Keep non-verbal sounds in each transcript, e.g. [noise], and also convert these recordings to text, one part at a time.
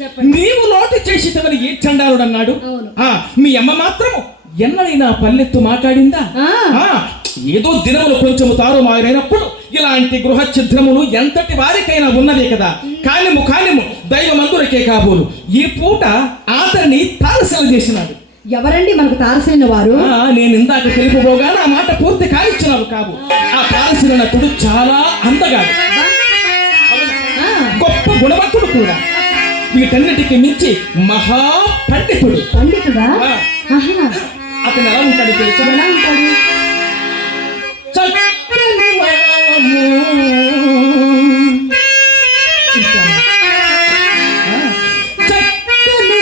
చెప్పండి. నీవు లోటు చేసి తమని ఏ చండాలుడు అన్నాడు మీ అమ్మ మాత్రం ఎన్నడైనా పల్లెత్తు మాట్లాడిందా? ఏదో దినములు కొంచెము తారుమారైనప్పుడు ఇలాంటి గృహ ఛిద్రములు ఎంతటి వారికైనా ఉన్నదే కదా. కానిము కానిము దైవమందులకే కాబోలు. ఈ పూట ఆతరిని తారసలు చేసినాడు. ఎవరండి మనకు తారసైన వారు? నేను ఇందాక తెలుపుకోగా నా మాట పూర్తి కానిచ్చినావు కావు ఆ తారసిన నటుడు చాలా అందగాడు. ఆ, గొప్ప గుణవంతుడు కూడా. వీటన్నిటికి మించి మహా పండితుడు. పండితుడా? అతను ఎలా ఉంటాడు తెలుసా? ఎలా ఉంటాడు? చక్కని చక్కని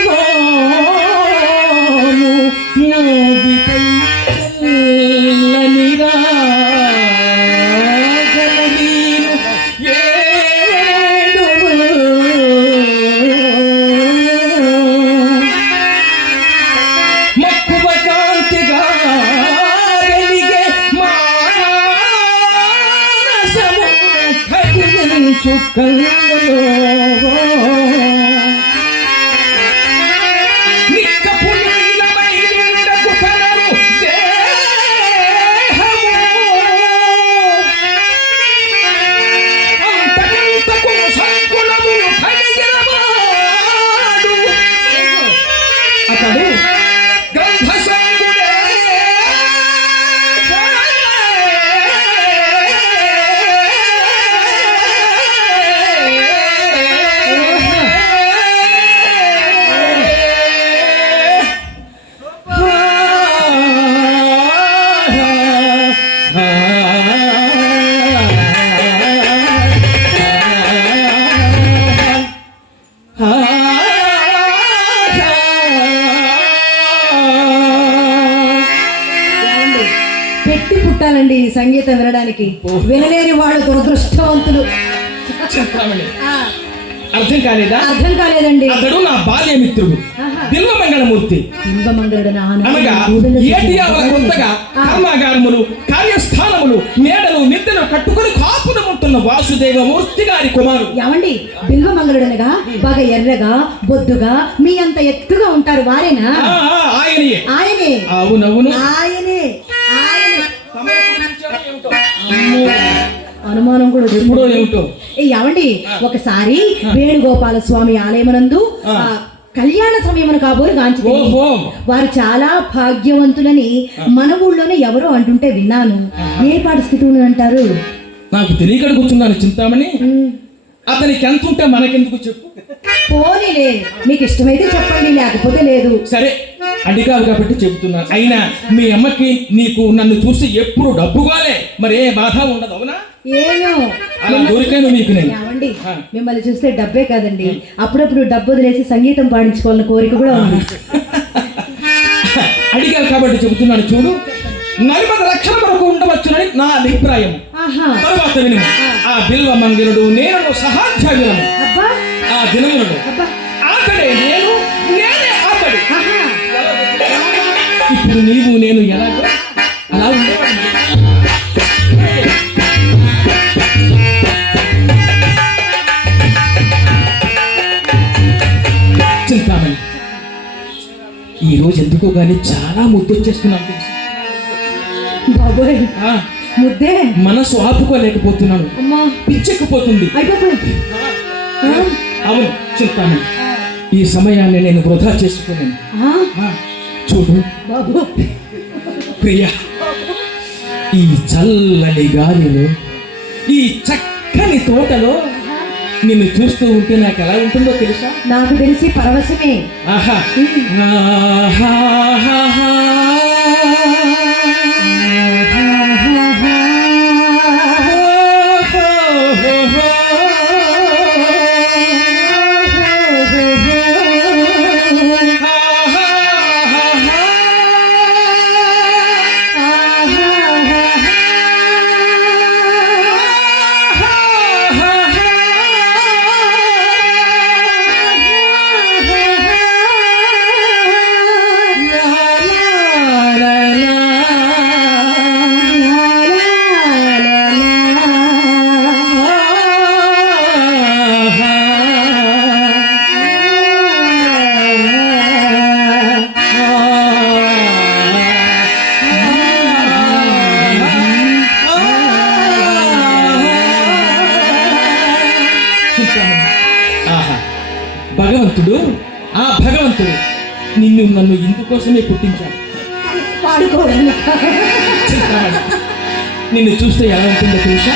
వినడానికి వినలేని వాళ్ళు దురదృష్టవంతులు. అర్థం కాలేదా? అర్థం కాలేదండి. అతడు నా బాల్య మిత్రుడు. బిల్వమంగళమూర్తి అనగా ఏటియాల కొత్తగా కర్మాగారములు కార్యస్థానములు మేడలు మిద్దెలు కట్టుకుని కాపుదముంటున్న వాసుదేవమూర్తి గారి కుమారుడు. ఏమండి? బిల్వమంగళుడనగా బాగా ఎర్రగా బొద్దుగా మీ అంత ఎత్తుగా ఉంటారు వారేనా? ఆ, ఆ, ఆయనయే ఆయనే. అవునవును. ఆయనే. ఆయనే. అనుమానం కూడా. ఎప్పుడో ఏమిటో? ఏమండి? ఒకసారి వేణుగోపాల స్వామి ఆలయమునందు కళ్యాణ సమయమును కాబోలు గాంచి వారు చాలా భాగ్యవంతులని మన ఊళ్ళోనే ఎవరో అంటుంటే విన్నాను. ఏ పాటి స్థితి అంటారు? నాకు తెలియకడ కూర్చున్నాను చింతామణి. అతనికి ఎంత ఉంటే మనకెందుకు చెప్పు? పోనీలే. మీకు ఇష్టమైతే చెప్పండి లేకపోతే లేదు. సరే. అడిగావు కాబట్టి చెబుతున్నాను. అయినా మీ అమ్మకి నీకు నన్ను చూసి ఎప్పుడు డబ్బుగాలే మరి ఏ బాధ ఉండదు అవునా? అలా దొరికాను నేను. మిమ్మల్ని చూస్తే డబ్బే కాదండి. అప్పుడప్పుడు డబ్బు వదిలేసి సంగీతం పాడించుకోవాలన్న కోరిక కూడా ఉంది. [laughs] అడిగావు కాబట్టి చెబుతున్నాను చూడు. నలభై లక్షల వరకు ఉండవచ్చునని నా అభిప్రాయం. తరువాత విను. ఆ. బిల్వ మంగిరుడు నేను సహాధ్యాయులను ఆ దినములను. ఇప్పుడు నీవు నేను ఎలాగో అలా ఉండేవాడిని. చింతామణి ఈ రోజు ఎందుకో గానీ చాలా ముద్దు వచ్చేస్తున్నాను తెలుసా? బాబోయ్ ముద్దే. మనసు ఆపుకోలేకపోతున్నాను. అమ్మా. పిచ్చెక్కిపోతుంది. అవును చింతామణి ఈ సమయాన్ని నేను వృధా చేసుకున్నాను. ఆ, చూడు. బాబు. ప్రియ ఈ చల్లని గాలిలో ఈ చక్కని తోటలో నిన్ను చూస్తూ ఉంటే నాకు ఎలా ఉంటుందో తెలుసా? నాకు తెలిసి పరవశమే. ఆహా. ఆహాహాహా. భగవంతుడు ఆ భగవంతుడు నిన్ను నన్ను ఇందుకోసమే పుట్టించాడు. నిన్ను చూస్తే ఎలా ఉంటుందో తెలుసా?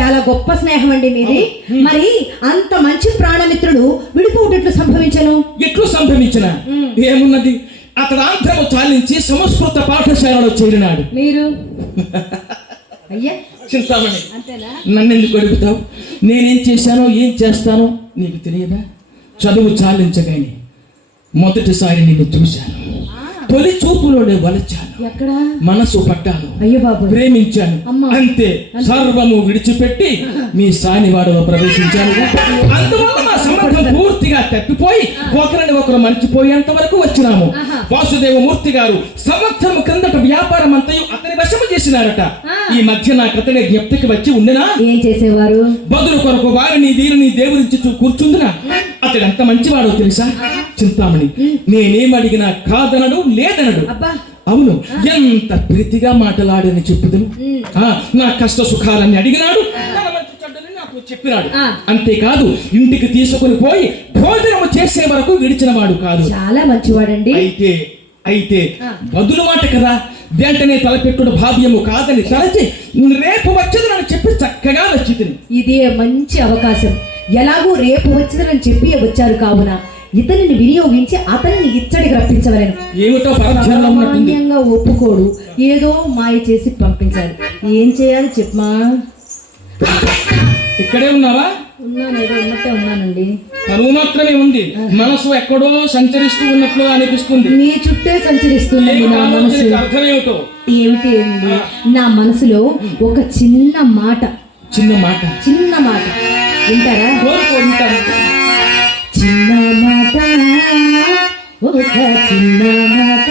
గొప్ప స్నేహం అండి మీది మరి అంత మంచి ప్రాణమిత్రుడు విడిపోవటట్లు సంభవించను? ఎట్లు సంభవించిన? ఏమున్నది? అతడు ఆంధ్రము చాలించి సంస్కృత పాఠశాలలో చేరినాడు. మీరు? [laughs] అయ్యా. చింతామణి నన్ను ఎందుకు అడుగుతావు? నేనేం చేశానో ఏం చేస్తానో నీకు తెలియదా? చదువు చాలించగానే మొదటిసారి నిన్ను చూశాను. తొలి చూపులోనే వలచాను. ఎక్కడ? మనసు పట్టాను. అయ్యో బాబు ప్రేమించాను. అంతే సర్వము విడిచిపెట్టి మీ సానివాడలో ప్రవేశించాను. అందువల్ల మా సంబంధం పూర్తిగా తప్పిపోయి ఒకరిని ఒకరు మర్చిపోయేంత వరకు వచ్చినాము. వాసుదేవ మూర్తి గారు సంవత్సరం క్రిందట వ్యాపారం అంతయు అతని వశము చేసినారట. ఈ మధ్య నాకు అతని జ్ఞప్తికి వచ్చి ఉండేనా? ఏం చేసేవారు? బదులు కొరకు వారిని వీరిని దేవురించి చూ కూర్చుందినా? అతడు ఎంత మంచివాడో తెలుసా? చింతామణి నేనేం అడిగినా కాదనడు లేదనడు. అబ్బా. అవును. ఎంత ప్రీతిగా మాటలాడని చెప్పుదును. ఆ, నా కష్ట సుఖాలన్నీ అడిగినాడు. చెప్పినాడు. అంతేకాదు ఇంటికి తీసుకుని పోయి భోజనము చేసే వరకు విడిచినవాడు కాదు. చాలా మంచివాడండి. అయితే అయితే. బదులు మాట కదా. వెంటనే తలపెట్టుడు భావ్యము కాదని తలచి రేపు వచ్చేది నన్ను చెప్పి చక్కగా వచ్చి తిని ఇదే మంచి అవకాశం. ఎలాగో రేపు వచ్చిందని చెప్పి వచ్చారు కావున. ఇతనిని వినియోగించి అతనిని ఇచ్చడికి రప్పించవలను. ఏమిటో సామాన్యంగా ఒప్పుకోడు. ఏదో మాయ చేసి పంపించాలి ఏం చేయాలి చెప్పమా? ఇక్కడే ఉన్నావా? ఉన్నాను ఏదో ఉన్నట్టే ఉన్నానండి. తనువు మాత్రమే ఉంది. మనసు ఎక్కడో సంచరిస్తూ ఉన్నట్లు అనిపిస్తుంది. నీ చుట్టే సంచరిస్తుంది నా మనసు. అర్థమేమిటో? ఏమిటి అండి? నా మనసులో ఒక చిన్న మాట. చిన్న మాట. చిన్న మాట. వింటారా? కోరుకుంటాను చిన్న మాట ఒక చిన్న మాట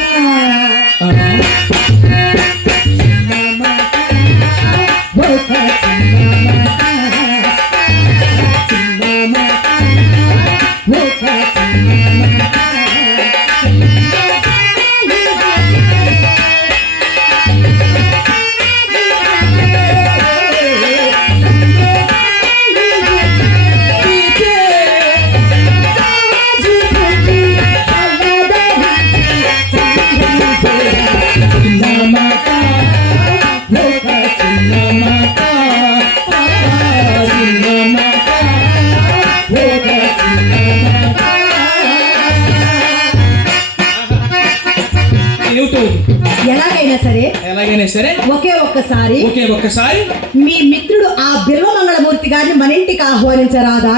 ఎలాగైనా సరే ఒకే ఒక్కసారి ఒకే ఒక్కసారి మీ మిత్రుడు ఆ బిల్వమంగళమూర్తి గారిని మన ఇంటికి ఆహ్వానించరాదా?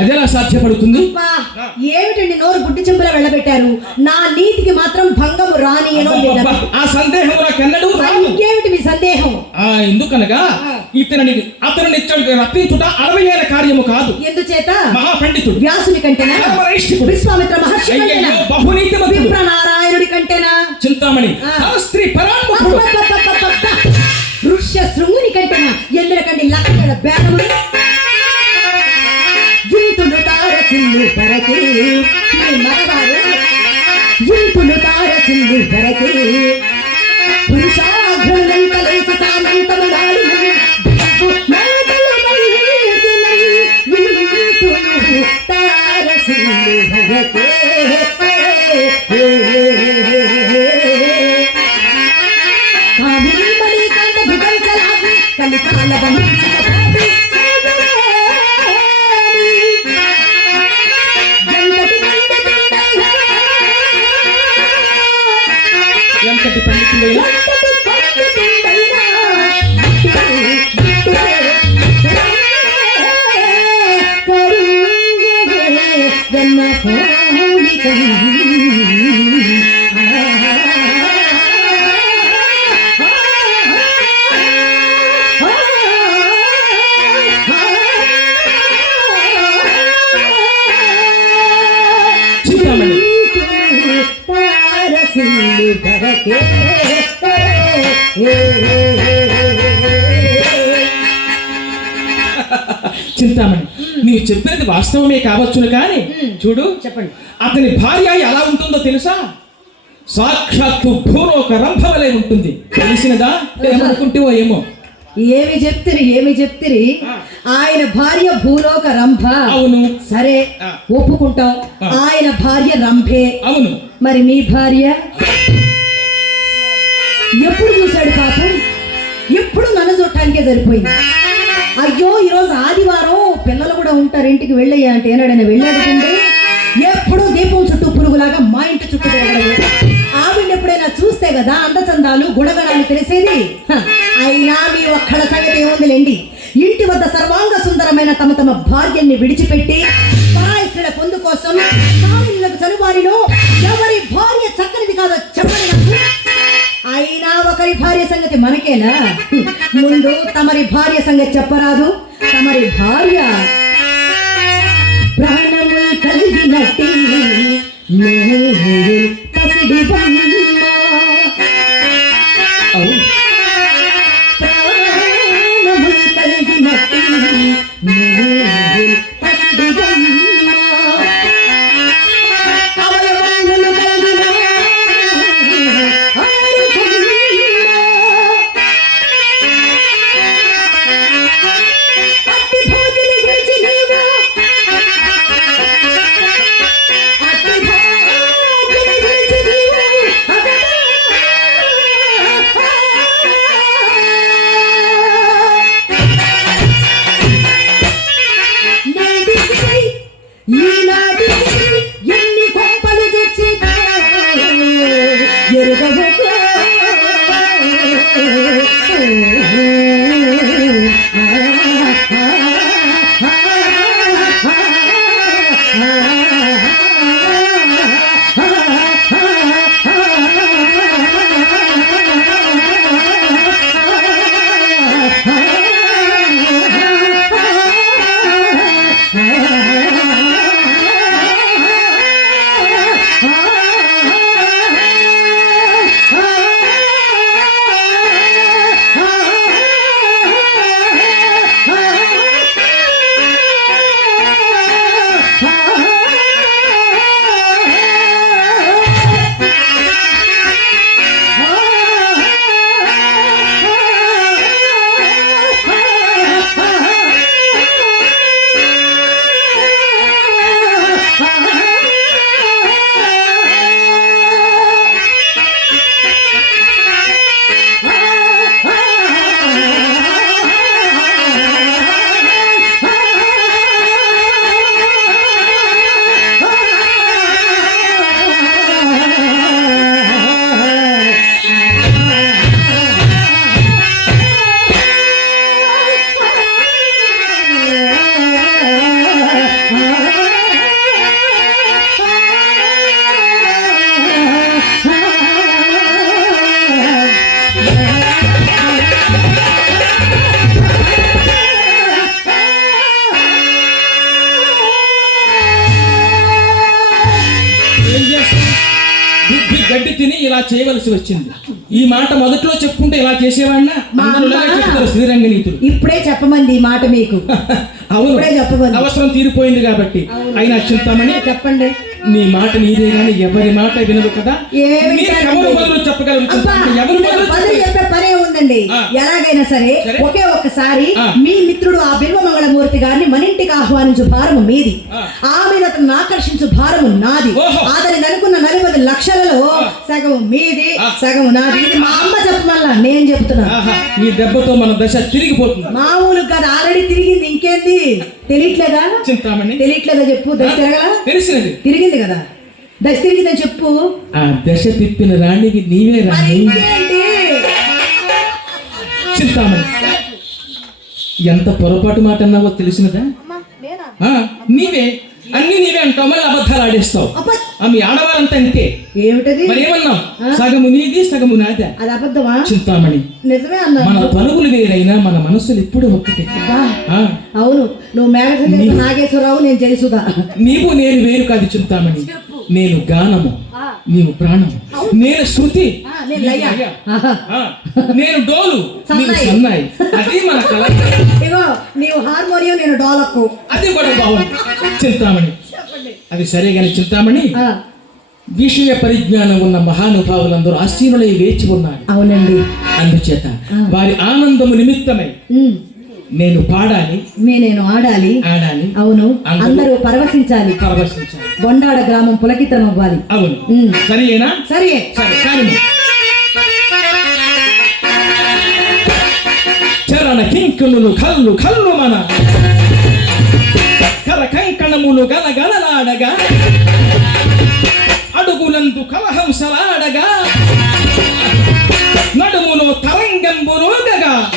అదెలా సాధ్యపడుతుంది? ఏమిటండి నోరు గుడ్డి చెంపుల వెళ్ళబెట్టారు? నా నీతికి మాత్రం రానియను అబ్బబ్బబ్బా, ఆ సందేహం నాకెన్నడూ ఇంకేమిటి మీ సందేహం? ఆ ఎందుకనగా ఇతనిని అతనిని రప్పించుట అరవైన కార్యము కాదు. ఎందుచేత? మహాపండితుడు. వ్యాసుని కంటేనా. విశ్వామిత్ర మహర్షి కంటేనా? నారాయణుడి కంటేనా? చింతామణి స్త్రీ అబ్బబ్బబ్బబ్బబ్బబ్బ. ఋష్య శృంగుని కంటేనా ఎందుకండి లక్షల బేడముడి ఇంతులు తారసిల్లు పరకి మీ మగవారు. ఇంతులు తారసిల్లు పరకి చింతామణి నీవు చెప్పినది వాస్తవమే కావచ్చును కానీ చూడు చెప్పండి. అతని భార్య ఎలా ఉంటుందో తెలుసా? సాక్షాత్తు భూలోక రంభవలే ఉంటుంది. తెలిసినదా? ఏమనుకుంటేవో ఏమో. ఏమి చెప్తిరి ఏమి చెప్తిరి? ఆయన భార్య భూలోక రంభ. అవును. సరే. ఒప్పుకుంటాం. ఆయన భార్య రంభే. అవును. మరి మీ భార్య? ఎప్పుడు చూశాడు పాపం? ఎప్పుడు నన్ను చూడటానికే సరిపోయింది. అయ్యో ఈరోజు ఆదివారం పిల్లలు కూడా ఉంటారు ఇంటికి వెళ్ళయ్యా అంటే ఏనాడైనా వెళ్ళాడుకుంటే ఎప్పుడూ దీపం చుట్టూ పురుగులాగా మా ఇంటి చుట్టూ తిరగడం ఆవిడ ఎప్పుడైనా చూస్తే కదా అందచందాలు గుణగణాలు తెలిసేది? అయినా మీ ఒక్కళ్ళ సంగతి ఏముందిలేండి? ఇంటి వద్ద సర్వాంగ సుందరమైన తమ తమ భార్యల్ని విడిచిపెట్టి పరాయి పొందు కోసం కామినులకు చనువారిలో ఎవరి భార్య చక్కనిది కాదో చెప్పండి అయినా ఒకరి భార్య సంగతి మనకేనా? ముందు తమరి భార్య సంగతి చెప్పరాదు. తమరి భార్య ప్రాణము కలిగినట్టి. మేలు పసిడి బొమ్మ. వచ్చింది. ఈ మాట మొదట్లో చెప్పుకుంటే ఇలా చేసేవాడినా? చెప్తారు శ్రీరంగ నీతులు ఇప్పుడే చెప్పమంది ఈ మాట మీకు. [laughs] అవును. చెప్పమని. అవసరం తీరిపోయింది కాబట్టి. అయినా చింతామణి చెప్పండి. నీ మాట నీదే గాని ఎవరి మాట వినదు కదా? ఎవరు పనే ఉందండి. ఎలాగైనా సరే. ఒకే ఒక్కసారి. మీ మిత్రుడు ఆ బిల్వమంగళమూర్తి గారిని మన ఇంటికి ఆహ్వానించు భారము మీది. ఆ. ఆ మీద అతను ఆకర్షించు భారము నాది. అతని అనుకున్న నలభై లక్షలలో సగం మీది. సగం నాది. ఇది మా అమ్మ చెప్పమల్లా నేను చెప్తున్నా ఈ దెబ్బతో మన దశ తిరిగిపోతుంది. మామూలు కాదు ఆల్రెడీ తిరిగింది. ఇంకేంది? తెలియట్లేదా? చింతామణి. తెలియట్లేదా చెప్పు? దశ తిరగలా? తెలిసినది. తిరిగింది కదా? దశ చెప్పు. ఆ దశ తిప్పిన రాణికి నీవే రాణి. చింతామణి ఎంత పొరపాటు మాట అన్నావో తెలిసినదా? ఆ, నీవే. అన్ని నీవే అంటావు. మళ్ళీ అబద్ధాలు ఆడేస్తావు. అబ్బా, ఆ, మీ ఆడవారంతా అంతే ఏమిటది? మరి ఏమన్నావు? సగము నీది సగము నాదా. అది అబద్ధమా? చింతామణి నిజమే అన్నా మన పలుకులు వేరైనా మన మనసులు ఎప్పుడు ఒక్కటే. అవును. నువ్వు మేఘ నాగేశ్వరరావు నేను జయసుధా. నీవు నేను వేరు కాదు చింతామణి నేను గానము నీవు ప్రాణము. నేను శృతి నేను డోలు నీవు సన్నాయి. అది మన కళ. ఇగో నీవు హార్మోనియం నేను డోలకు. అది కూడా బాగుంది. చింతామణి. అది సరే గాని చింతామణి విషయ పరిజ్ఞానం ఉన్న మహానుభావులందరూ ఆసీనులై వేచి ఉన్నారు. అవునండి. అందుచేత వారి ఆనందము నిమిత్తమై నేను పాడాలి మీ నేను ఆడాలి ఆడాలి. అవును అందరూ- పరవశించాలి. పరవశించాలి. బొండాడ గ్రామం పులకితం అవ్వాలి. అవును. సరేనా సరే సరే కానీ చరణ కింకులు కల్లు కల్లు మన. కర కంకణములు గల గలలాడగా. అడుగులందు కలహంసలాడగా. నడుములో తరంగంబురోగగా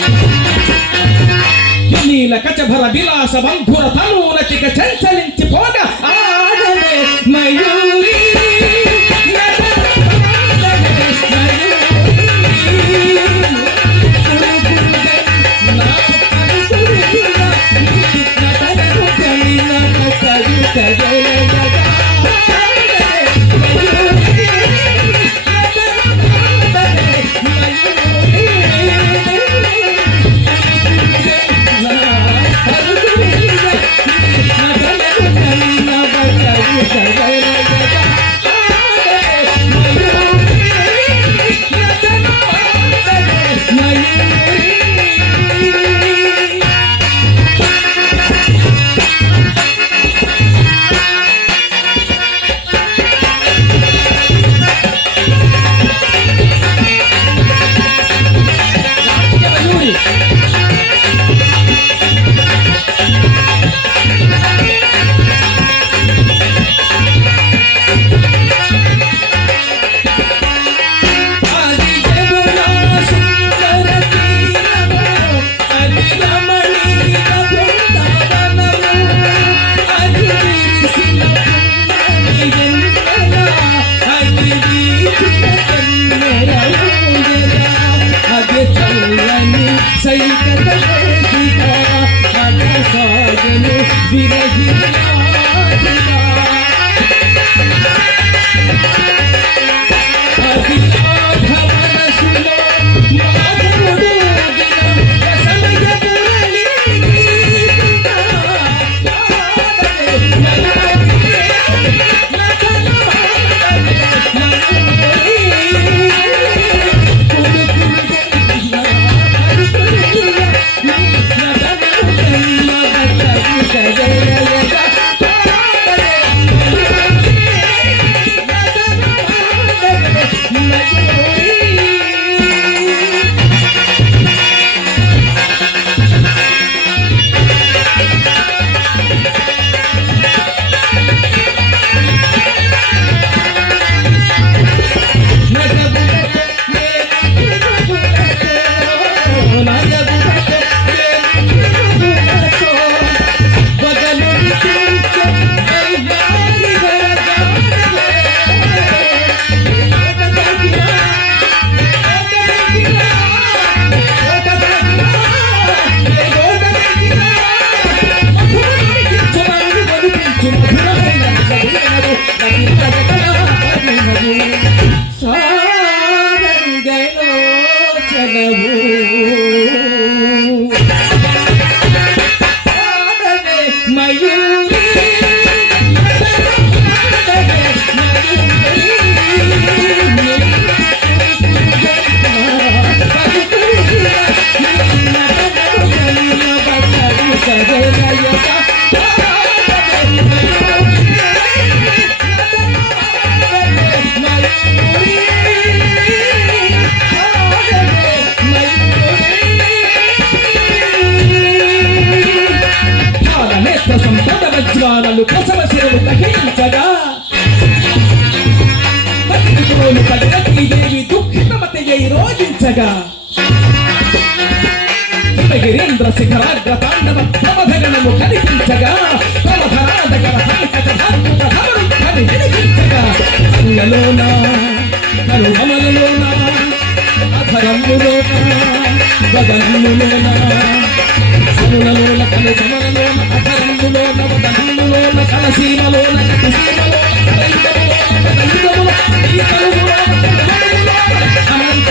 నీల కచభర విలాస బంధుర తనూనతిక చంచలి సంపద వజ్రాలను ప్రసవ శిరలు దహించగా పతికిలోని పడగతి దేవి దుఃఖితమతి అయి రోజించగా. గిరీంద్ర శిఖరాగ్ర తాండవ ప్రమధగణము కనిపించగా ప్రమధరాధగర సంకట భార్గవ సమరుద్ధని వినిపించగా. అంగలోన కరుమమలలోన అధరములోన వదనములోన కనులలోన లోన దళిలు లోన కలసీమ లోన కలసీమ లోన దళిత లోన దళిత లోన దళిత లోన అనంత